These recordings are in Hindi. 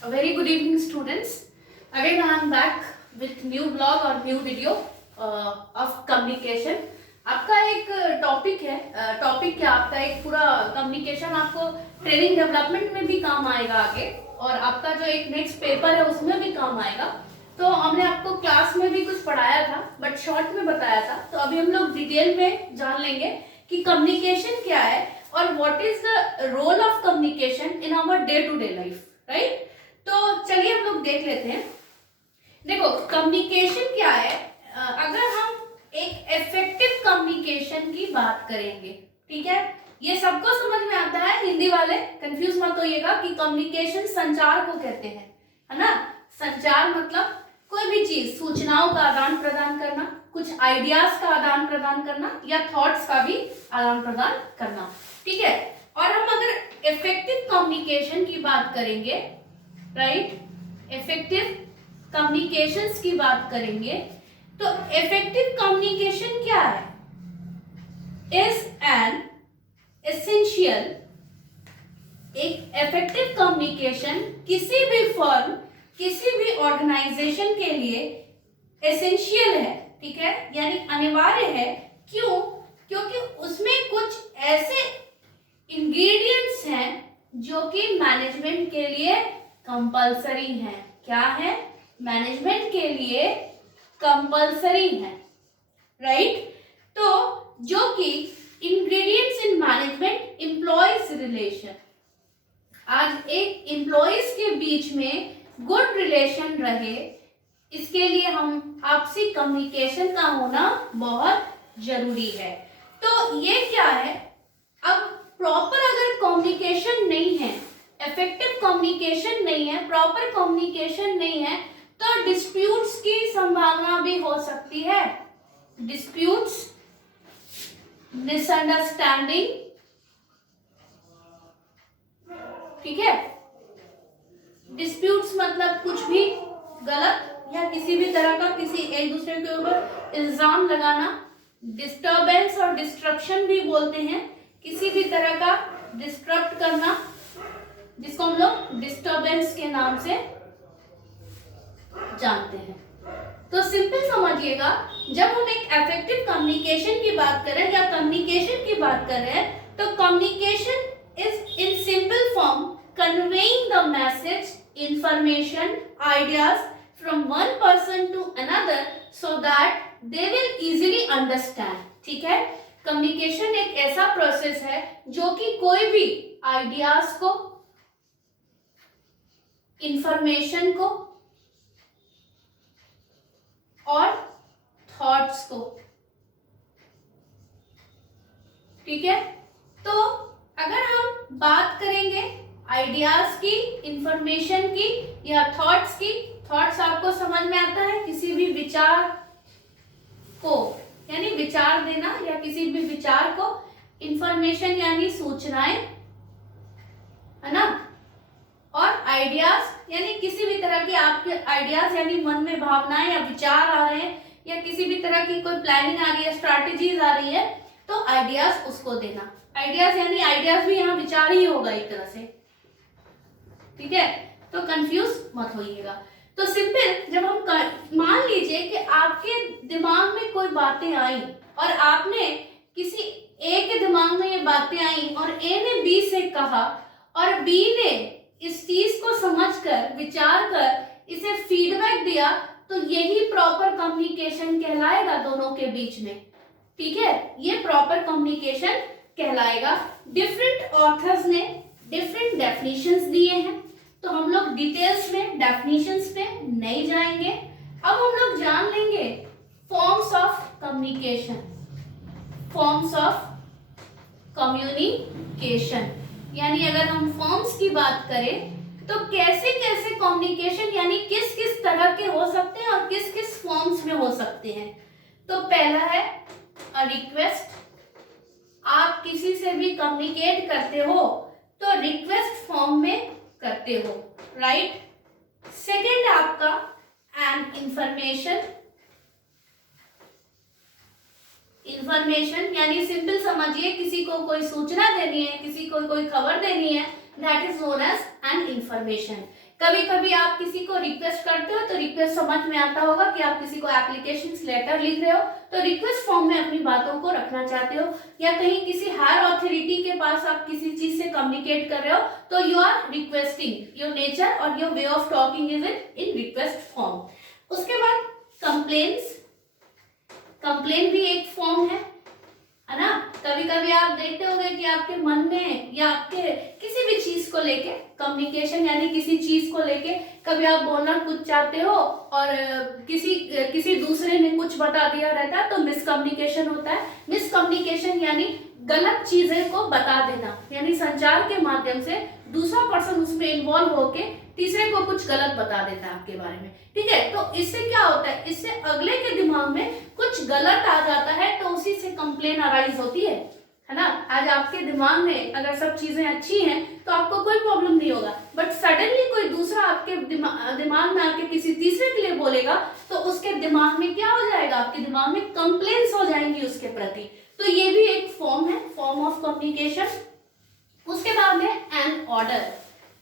A very good evening, students. Again, I am back with new blog और new video of communication. आपका एक टॉपिक है, टॉपिक क्या आपका एक पूरा कम्युनिकेशन आपको ट्रेनिंग डेवलपमेंट में भी काम आएगा आगे, और आपका जो एक नेक्स्ट पेपर है उसमें भी काम आएगा। तो हमने आपको क्लास में भी कुछ पढ़ाया था बट शॉर्ट में बताया था, तो अभी हम लोग डिटेल में जान लेंगे कि कम्युनिकेशन क्या है और what is the role of communication in our day to day life, right. तो चलिए हम लोग देख लेते हैं। देखो, कम्युनिकेशन क्या है। अगर हम एक इफेक्टिव कम्युनिकेशन की बात करेंगे, ठीक है, ये सबको समझ में आता है, हिंदी वाले कंफ्यूज मत होइएगा कि कम्युनिकेशन संचार को कहते हैं, है ना। संचार मतलब कोई भी चीज, सूचनाओं का आदान प्रदान करना, कुछ आइडियाज का आदान प्रदान करना या थॉट्स का भी आदान प्रदान करना, ठीक है। और हम अगर इफेक्टिव कम्युनिकेशन की बात करेंगे, राइट, इफेक्टिव कम्युनिकेशंस की बात करेंगे, तो इफेक्टिव कम्युनिकेशन क्या है? इज एन एसेंशियल, एक इफेक्टिव कम्युनिकेशन किसी भी फर्म, किसी भी ऑर्गेनाइजेशन के लिए एसेंशियल है, ठीक है, यानी अनिवार्य है। क्यों? क्योंकि उसमें कुछ ऐसे इंग्रेडिएंट्स हैं जो कि मैनेजमेंट के लिए कंपलसरी है। क्या है? मैनेजमेंट के लिए कंपलसरी है, राइट। तो जो कि ingredients in management employees relation, आज एक एम्प्लॉयज के बीच में गुड रिलेशन रहे, इसके लिए हम आपसी कम्युनिकेशन का होना बहुत जरूरी है। तो ये क्या है, अब प्रॉपर अगर कम्युनिकेशन नहीं है, इफेक्टिव कम्युनिकेशन नहीं है, प्रॉपर कम्युनिकेशन नहीं है, तो डिस्प्यूट्स की संभावना भी हो सकती है। डिस्प्यूट्स, मिसअंडरस्टैंडिंग, ठीक है। डिस्प्यूट्स मतलब कुछ भी गलत या किसी भी तरह का किसी एक दूसरे के ऊपर इल्जाम लगाना। डिस्टर्बेंस और डिस्ट्रक्शन भी बोलते हैं, किसी भी तरह का डिस्टर्ब करना, जिसको हम लोग डिस्टर्बेंस के नाम से जानते हैं। तो सिंपल समझिएगा, जब हम एक इफेक्टिव कम्युनिकेशन की बात करें या कम्युनिकेशन की बात कर रहे हैं, तो communication is in simple form conveying the message, information, ideas from one person to another so that they will easily understand, ठीक है। कम्युनिकेशन एक ऐसा प्रोसेस है जो कि कोई भी आइडियाज को, इंफॉर्मेशन को और थॉट्स को, ठीक है। तो अगर हम बात करेंगे आइडियाज की, इंफॉर्मेशन की या थॉट्स की, थॉट्स आपको समझ में आता है, किसी भी विचार को यानी विचार देना या किसी भी विचार को, इंफॉर्मेशन यानी सूचनाएं, है ना, और आइडियाज यानी किसी भी तरह की आपके आइडियाज यानी मन में भावनाएं या विचार आ रहे हैं या किसी भी तरह की कोई प्लानिंग आ रही है, स्ट्रैटेजीज आ रही है, तो आइडियाज उसको देना। आइडियाज यानी आइडियाज भी यहाँ विचार ही होगा एक तरह से, ठीक है। तो कंफ्यूज मत होइएगा। तो सिंपल, जब हम मान लीजिए कि आपके दिमाग में कोई बातें आई और आपने किसी ए के दिमाग में ये बातें आई और ए ने बी से कहा और बी ने इस चीज को समझकर, विचार कर इसे फीडबैक दिया, तो यही प्रॉपर कम्युनिकेशन कहलाएगा दोनों के बीच में, ठीक है। ये प्रॉपर कम्युनिकेशन कहलाएगा। डिफरेंट ऑथर्स ने डिफरेंट डेफिनेशंस दिए हैं, तो हम लोग डिटेल्स में डेफिनेशंस पे नहीं जाएंगे। अब हम लोग जान लेंगे forms of communication, forms of communication, यानी अगर हम फॉर्म्स की बात करें तो कैसे कैसे कम्युनिकेशन यानी किस किस तरह के हो सकते हैं और किस किस फॉर्म्स में हो सकते हैं। तो पहला है अ रिक्वेस्ट, आप किसी से भी कम्युनिकेट करते हो तो रिक्वेस्ट फॉर्म में करते हो, राइट। सेकेंड आपका एन इंफॉर्मेशन, इंफॉर्मेशन यानी सिंपल समझिए, किसी को कोई सूचना देनी है, किसी को कोई खबर देनी है that is known as an information. कभी कभी आप किसी को रिक्वेस्ट करते हो तो रिक्वेस्ट समझ में आता होगा कि आप किसी को एप्लीकेशन लेटर लिख रहे हो तो रिक्वेस्ट फॉर्म में अपनी बातों को रखना चाहते हो, या कहीं किसी हायर ऑथोरिटी के पास आप किसी चीज से कम्युनिकेट कर रहे हो तो you are requesting. Your nature और your way of talking is in request form. उसके बाद कंप्लेन्स। कंप्लेन भी एक फॉर्म है ना। कभी कभी आप देखते होंगे कि आपके मन में या आपके किसी भी चीज को लेके कम्युनिकेशन यानी किसी चीज को लेके कभी आप बोलना कुछ चाहते हो और किसी दूसरे ने कुछ बता दिया रहता है तो मिसकम्युनिकेशन होता है। मिसकम्युनिकेशन यानी गलत चीजें को बता देना, यानी संचार के माध्यम से दूसरा पर्सन उसमें इन्वॉल्व होके तीसरे को कुछ गलत बता देता है आपके बारे में। ठीक है, तो इससे क्या होता है, इससे अगले के दिमाग में कुछ गलत आ जाता है तो उसी से कंप्लेन अराइज होती है ना। आज आपके दिमाग में अगर सब चीजें अच्छी हैं तो आपको कोई प्रॉब्लम नहीं होगा, बट सडनली कोई दूसरा आपके दिमाग में आके किसी तीसरे के लिए बोलेगा तो उसके दिमाग में क्या हो जाएगा, आपके दिमाग में कंप्लेन्स हो जाएंगी उसके प्रति। तो ये भी एक फॉर्म है, फॉर्म ऑफ कम्युनिकेशन। उसके बाद है एन ऑर्डर।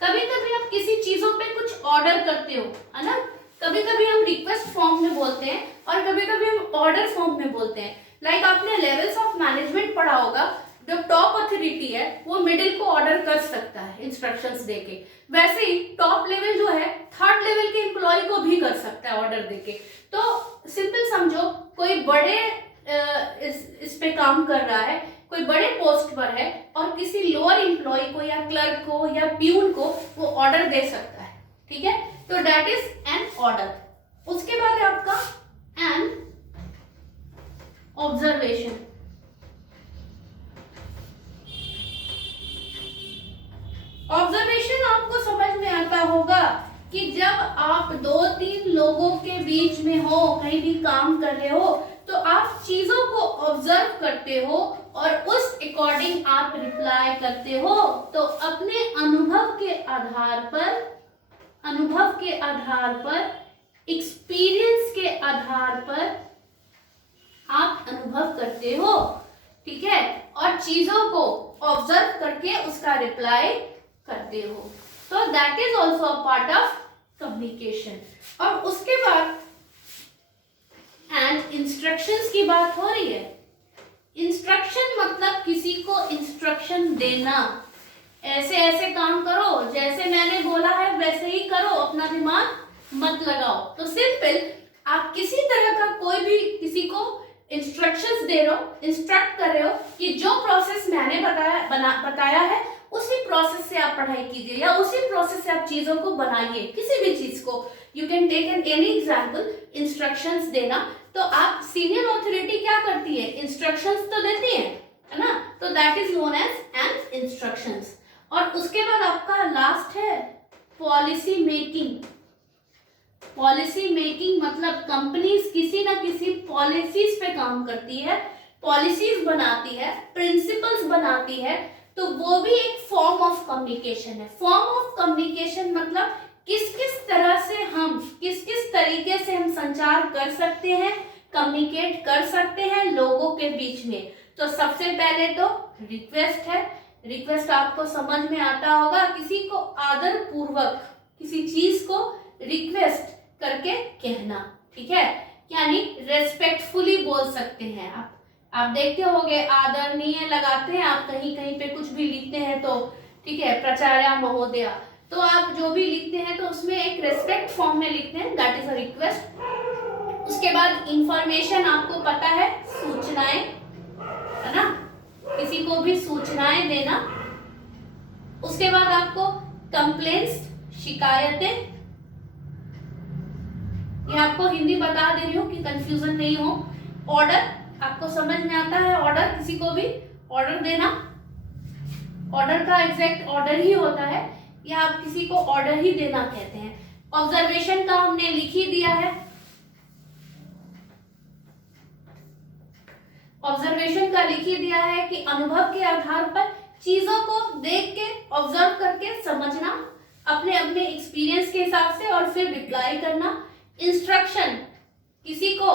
कभी कभी आप किसी चीजों पे कुछ ऑर्डर करते हो, है ना। कभी कभी हम रिक्वेस्ट फॉर्म में बोलते हैं और कभी कभी हम ऑर्डर फॉर्म में बोलते हैं। लाइक आपने लेवल्स ऑफ मैनेजमेंट पढ़ा होगा, जो टॉप अथॉरिटी है वो मिडिल को ऑर्डर कर सकता है इंस्ट्रक्शंस देके, वैसे ही टॉप लेवल जो है थर्ड लेवल के एम्प्लॉय को भी कर सकता है ऑर्डर देके। तो सिंपल समझो, कोई बड़े इस पे काम कर रहा है, कोई बड़े पोस्ट पर है और किसी लोअर एम्प्लॉय को या क्लर्क को या प्यून को वो ऑर्डर दे सकता है। ठीक है, तो दैट इज एन ऑर्डर। उसके बाद है आपका एन ऑब्जर्वेशन। ऑब्जर्वेशन आपको समझ में आता होगा कि जब आप 2-3 लोगों के बीच में हो, कहीं भी काम कर रहे हो तो आप चीजों को ऑब्जर्व करते हो और उस अकॉर्डिंग आप रिप्लाई करते हो। तो अपने अनुभव के आधार पर एक्सपीरियंस के आधार पर आप अनुभव करते हो। ठीक है, और चीजों को ऑब्जर्व करके उसका रिप्लाई करते हो। तो that is also a part of communication. और उसके बाद एंड इंस्ट्रक्शंस की बात हो रही है। इंस्ट्रक्शन मतलब किसी को इंस्ट्रक्शन देना, ऐसे ऐसे काम करो, जैसे मैंने बोला है वैसे ही करो, अपना दिमाग मत लगाओ। तो सिंपल, आप किसी तरह का कोई भी किसी को इंस्ट्रक्शंस दे रहे हो, इंस्ट्रक्ट कर रहे हो कि जो प्रोसेस मैंने बताया है उसी प्रोसेस से आप पढ़ाई कीजिए या उसी प्रोसेस से आप चीजों को बनाइए, किसी भी चीज को। You can take an any example, instructions देना। तो आप सीनियर ऑथोरिटी क्या करती है, इंस्ट्रक्शंस तो देती है ना, तो that is known as an instructions. और उसके बाद आपका लास्ट है पॉलिसी मेकिंग। पॉलिसी मेकिंग मतलब कंपनीज किसी ना किसी पॉलिसीज पे काम करती है, पॉलिसीज बनाती है, प्रिंसिपल्स बनाती है, तो वो भी एक फॉर्म ऑफ कम्युनिकेशन है। फॉर्म ऑफ कम्युनिकेशन मतलब किस किस तरह से हम, किस किस तरीके से हम संचार कर सकते हैं, कम्युनिकेट कर सकते हैं लोगों के बीच में। तो सबसे पहले तो रिक्वेस्ट है। रिक्वेस्ट आपको समझ में आता होगा, किसी को आदर पूर्वक किसी चीज को रिक्वेस्ट करके कहना। ठीक है, यानी रेस्पेक्टफुली बोल सकते हैं आप देखते होंगे आदरणीय लगाते हैं आप कहीं कहीं पे कुछ भी लिखते हैं तो, ठीक है, प्राचार्य महोदया, तो आप जो भी लिखते हैं तो उसमें एक रेस्पेक्ट फॉर्म में लिखते हैं, दैट इज अ रिक्वेस्ट। उसके बाद इंफॉर्मेशन आपको पता है, सूचनाएं, है ना, किसी को भी सूचनाएं देना। उसके बाद आपको कंप्लेंट्स, शिकायतें, ये आपको हिंदी बता दे रही हूँ कि कंफ्यूजन नहीं हो। ऑर्डर आपको समझ में आता है, ऑर्डर, किसी को भी ऑर्डर देना, ऑर्डर का एग्जैक्ट ऑर्डर ही होता है या आप किसी को ऑर्डर ही देना कहते हैं। ऑब्जर्वेशन का हमने लिख ही दिया है। ऑब्जर्वेशन का लिख ही दिया है कि अनुभव के आधार पर चीजों को देख के, ऑब्जर्व करके समझना, अपने अपने एक्सपीरियंस के हिसाब से और फिर रिप्लाई करना। इंस्ट्रक्शन, किसी को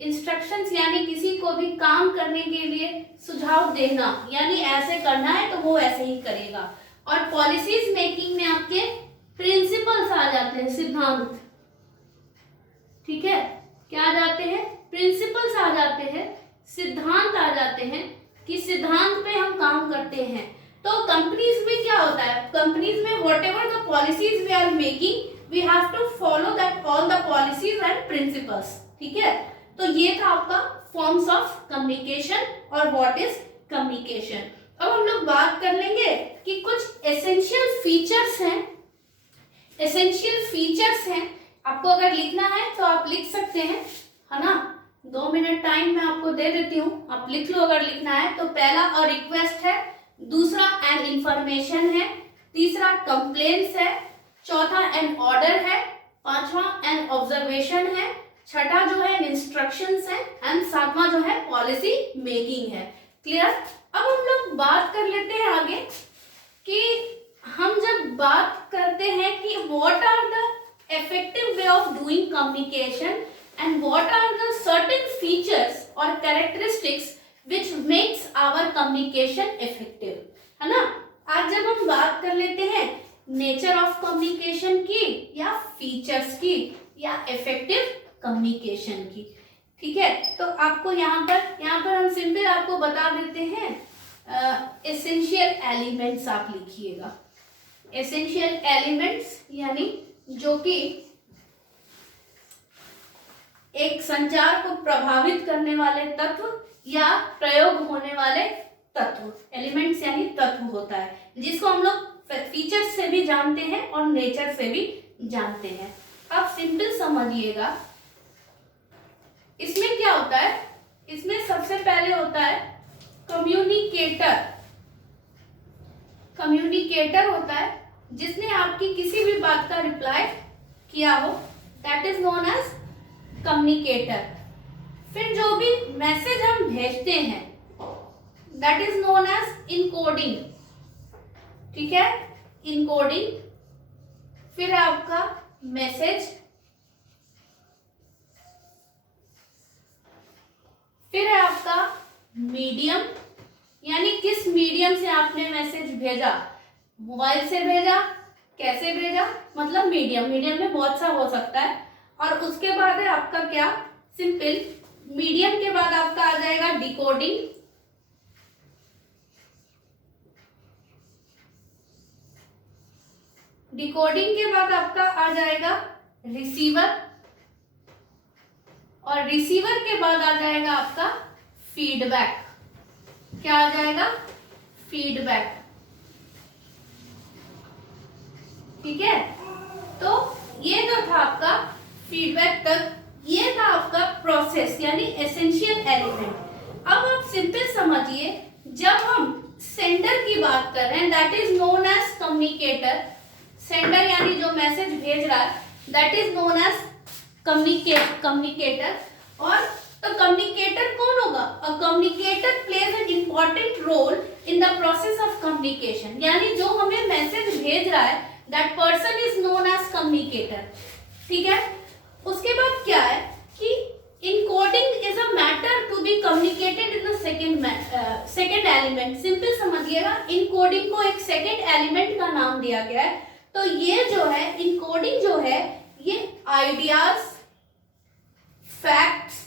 इंस्ट्रक्शंस यानी किसी को भी काम करने के लिए सुझाव देना, यानी ऐसे करना है तो वो ऐसे ही करेगा। और पॉलिसीज मेकिंग में आपके प्रिंसिपल्स आ जाते हैं, सिद्धांत। ठीक है, क्या आ जाते हैं? प्रिंसिपल्स आ जाते हैं, सिद्धांत आ जाते हैं कि सिद्धांत पे हम काम करते हैं। तो कंपनीज में क्या होता है? कंपनीज में whatever the policies we are making we have to follow that all the policies and principles. ठीक है, तो ये था आपका फॉर्म्स ऑफ कम्युनिकेशन और व्हाट इज कम्युनिकेशन। अब हम लोग बात कर लेंगे कि कुछ एसेंशियल फीचर्स हैं। एसेंशियल फीचर्स हैं, आपको अगर लिखना है तो आप लिख सकते हैं, है ना। 2 मिनट टाइम मैं आपको दे देती हूँ, आप लिख लो अगर लिखना है तो। पहला अ रिक्वेस्ट है, दूसरा एन इंफॉर्मेशन है, तीसरा कंप्लेंट्स है, चौथा एन ऑर्डर है, पांचवा एन ऑब्जर्वेशन है, छठा जो है इंस्ट्रक्शंस है एंड सातवां जो है पॉलिसी मेकिंग है। क्लियर? अब हम लोग बात कर लेते हैं आगे कि हम जब बात करते हैं कि what are the effective way of doing communication and what are the certain features or characteristics which makes our communication effective, है ना। आज जब हम बात कर लेते हैं नेचर ऑफ कम्युनिकेशन की या फीचर्स की या इफेक्टिव कम्युनिकेशन की। ठीक है, तो आपको यहाँ पर हम सिंपल आपको बता देते हैं एसेंशियल एलिमेंट्स आप लिखिएगा। एसेंशियल एलिमेंट्स यानी जो कि एक संचार को प्रभावित करने वाले तत्व या प्रयोग होने वाले तत्व। एलिमेंट्स यानी तत्व होता है, जिसको हम लोग फीचर्स से भी जानते हैं और नेचर से भी जानते हैं। अब सिंपल समझिएगा, इसमें क्या होता है? इसमें सबसे पहले होता है कम्युनिकेटर। कम्युनिकेटर होता है जिसने आपकी किसी भी बात का रिप्लाई किया हो, that is known as communicator. फिर जो भी मैसेज हम भेजते हैं that is known as encoding. ठीक है, इनकोडिंग। फिर आपका मैसेज, फिर है आपका मीडियम, यानी किस मीडियम से आपने मैसेज भेजा। मोबाइल से भेजा, कैसे भेजा, मतलब मीडियम। मीडियम में बहुत सा हो सकता है। और उसके बाद है आपका क्या, सिंपल। मीडियम के बाद आपका आ जाएगा डिकोडिंग। डिकोडिंग के बाद आपका आ जाएगा रिसीवर, और रिसीवर के बाद आ जाएगा आपका फीडबैक। क्या आ जाएगा? फीडबैक। ठीक है, तो ये जो था आपका फीडबैक तक, ये था आपका प्रोसेस यानी एसेंशियल एलिमेंट। अब आप सिंपल समझिए, जब हम सेंडर की बात कर रहे हैं that is known as communicator. Sender यानी जो मैसेज भेज रहा है that is known as communicator. और तो कम्युनिकेटर कौन होगा? A communicator plays an important role in the process of communication, यानी जो हमें मैसेज भेज रहा है that person is known as communicator. ठीक है, उसके बाद क्या है कि encoding is a matter to be communicated in the second element. Simple समझिएगा, इनकोडिंग को एक सेकेंड एलिमेंट का नाम दिया गया है। तो ये जो है इनकोडिंग जो है ये आइडियाज, फैक्ट्स,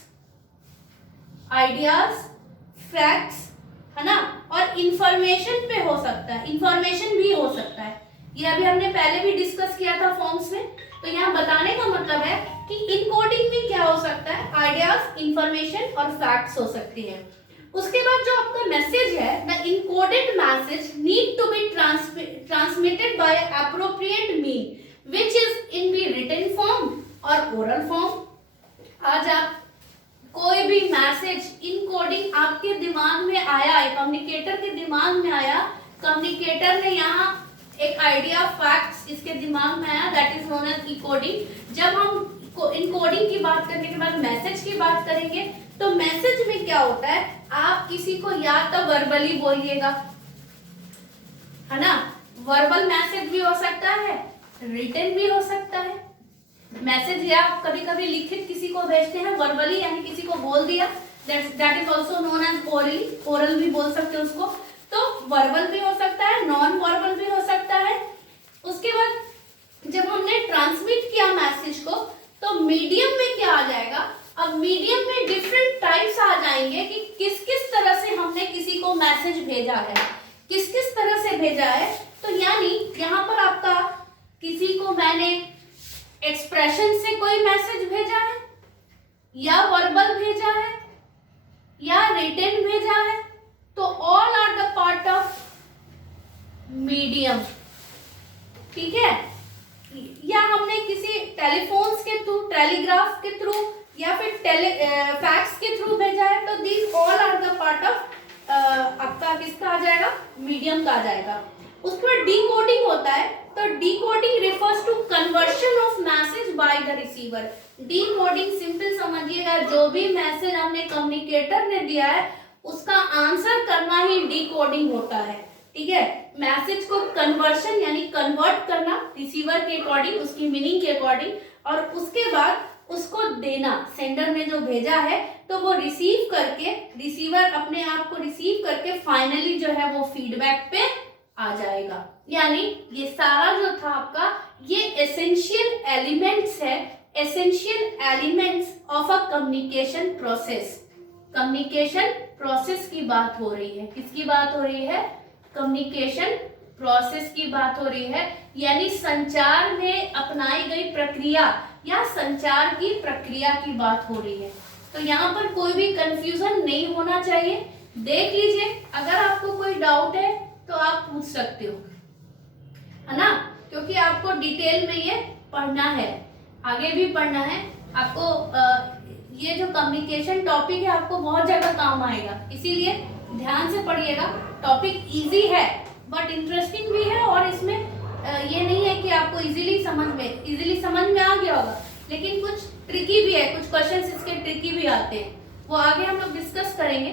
है ना, और इंफॉर्मेशन पे हो सकता है, इंफॉर्मेशन भी हो सकता है। ये अभी हमने पहले भी डिस्कस किया था फॉर्म्स में। तो यहाँ बताने का मतलब है कि इनकोडिंग में क्या हो सकता है, आइडियाज, इंफॉर्मेशन और फैक्ट्स हो सकती हैं। उसके बाद जो आपका मैसेज है, the encoded message need to be transmitted by appropriate mean which is in be written form और ओरल फॉर्म। आज आप कोई भी मैसेज इनकोडिंग आपके दिमाग में आया है, कम्युनिकेटर के दिमाग में आया, कम्युनिकेटर ने यहाँ एक आइडिया, फैक्ट्स इसके दिमाग में आया, that is known as encoding. जब हम इनकोडिंग की बात करने के बाद मैसेज की बात करेंगे, तो मैसेज में क्या होता है, आप किसी को या तो वर्बली बोलिएगा, है ना, वर्बल मैसेज भी हो सकता है, रिटन भी हो सकता है मैसेज, या आप कभी कभी लिखित किसी को भेजते हैं वर्बली, यानी किसी को बोल दिया, that is also known as orally, oral भी बोल सकते हैं उसको। तो वर्बल भी हो सकता है, नॉन वर्बल भी हो सकता है। उसके बाद जब हमने ट्रांसमिट किया मैसेज को तो मीडियम में क्या आ जाएगा, अब मीडियम में डिफरेंट टाइप्स आ जाएंगे कि किस किस तरह से हमने किसी को मैसेज भेजा है, किस किस तरह से भेजा है। तो यानी यहाँ पर आपका किसी को मैंने एक्सप्रेशन से कोई मैसेज भेजा है, या वर्बल भेजा है, या रिटन भेजा है, तो all are the part of medium, ठीक है। या हमने किसी टेलीफोन्स के थ्रू, टेलीग्राफ के थ्रू, या फिर फैक्स के थ्रू भेजा है, तो these all are the part of आपका किसका आ जाएगा, मीडियम का आ जाएगा। उसके बाद डिकोडिंग होता है, तो decoding refers to conversion of message by the receiver. Decoding simple समझिएगा, जो भी मैसेज हमने कम्युनिकेटर ने दिया है उसका आंसर करना ही डिकोडिंग होता है, ठीक है। मैसेज को कन्वर्शन यानी कन्वर्ट करना रिसीवर के अकॉर्डिंग, उसकी मीनिंग के अकॉर्डिंग, और उसके बाद उसको देना, सेंडर ने जो भेजा है तो वो रिसीव करके, रिसीवर अपने आप को रिसीव करके फाइनली जो है वो फीडबैक पे आ जाएगा। यानी ये सारा जो था आपका, ये एसेंशियल एलिमेंट्स है, essential elements of a communication process. Communication process की बात हो रही है, किसकी बात हो रही है, कम्युनिकेशन प्रोसेस की बात हो रही है, यानी संचार में अपनाई गई प्रक्रिया या संचार की प्रक्रिया की बात हो रही है। तो यहाँ पर कोई भी कंफ्यूजन नहीं होना चाहिए। देख लीजिए, अगर आपको कोई डाउट है तो आप पूछ सकते हो, है ना, क्योंकि आपको डिटेल में ये पढ़ना है, आगे भी पढ़ना है आपको। ये जो कम्युनिकेशन टॉपिक है आपको बहुत ज्यादा काम आएगा, इसीलिए ध्यान से पढ़िएगा। टॉपिक इजी है बट इंटरेस्टिंग भी है, और इसमें ये नहीं है कि आपको इजीली समझ में आ गया होगा, लेकिन कुछ ट्रिकी भी है, कुछ क्वेश्चंस इसके ट्रिकी भी आते हैं, वो आगे हम लोग डिस्कस करेंगे।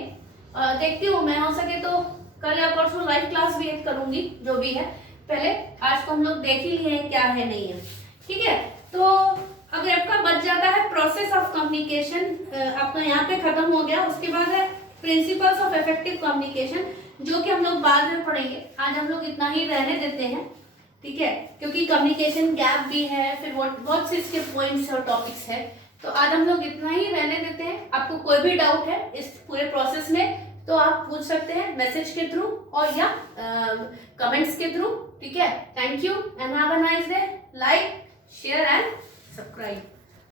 देखती हूँ मैं हो सके तो कल या परसों लाइव क्लास भी एक करूंगी, जो भी है। पहले आज को हम लोग देख ही लिए क्या है नहीं है, ठीक है। तो अगर आपका बच जाता है प्रोसेस ऑफ कम्युनिकेशन, आपका यहाँ पे खत्म हो गया। उसके बाद है प्रिंसिपल्स ऑफ इफेक्टिव कम्युनिकेशन, जो कि हम लोग बाद में पढ़ेंगे। आज हम लोग इतना ही रहने देते हैं, ठीक है, क्योंकि कम्युनिकेशन गैप भी है, फिर बहुत से इसके पॉइंट्स और टॉपिक्स है, तो आज हम लोग इतना ही रहने देते हैं। आपको कोई भी डाउट है इस पूरे प्रोसेस में तो आप पूछ सकते हैं मैसेज के थ्रू और या कमेंट्स के थ्रू, ठीक है। Thank you and have a nice day. Like, share and subscribe.